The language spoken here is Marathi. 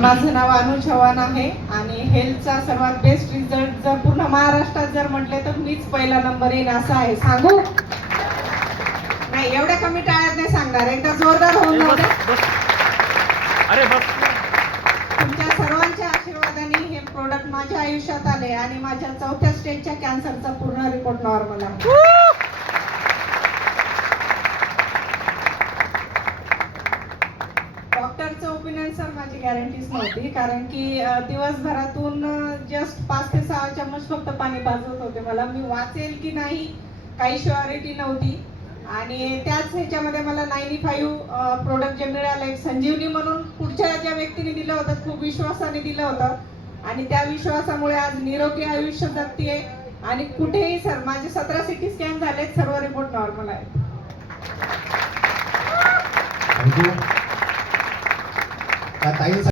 माझं नाव अनु चव्हाण आहे आणि हेल्थचा सर्वात बेस्ट रिझल्ट जर पूर्ण महाराष्ट्रात जर म्हटले तर मीच पहिला नंबर येईल असं आहे. सांगू नाही, एवढ्या कमी टाळ्यात नाही सांगणार, एकदा जोरदार होऊन जाऊ द्या. तुमच्या सर्वांच्या आशीर्वादाने हे प्रोडक्ट माझ्या आयुष्यात आले आणि माझ्या 4थ्या स्टेजच्या कॅन्सरचा पूर्ण रिपोर्ट नॉर्मल आहे. डॉक्टरचं ओपिनियन सर माझी गॅरंटीच नव्हती, कारण की दिवसभरातून जस्ट 5 ते 6 चम्मच फक्त पाणी पाजत होते. मला मी वाचेल की नाही काही शुअरिटी नव्हती. आणि त्याच ह्याच्यामध्ये मला 95 प्रोडक्ट जे मिळालं, एक संजीवनी म्हणून पुढच्या ज्या व्यक्तीने दिलं होतं, खूप विश्वासाने दिलं होतं आणि त्या विश्वासामुळे आज निरोगी आयुष्य जगतीये. आणि कुठेही सर माझे 17 सिटी स्कॅन झाले, सर्व रिपोर्ट नॉर्मल आहेत. ताई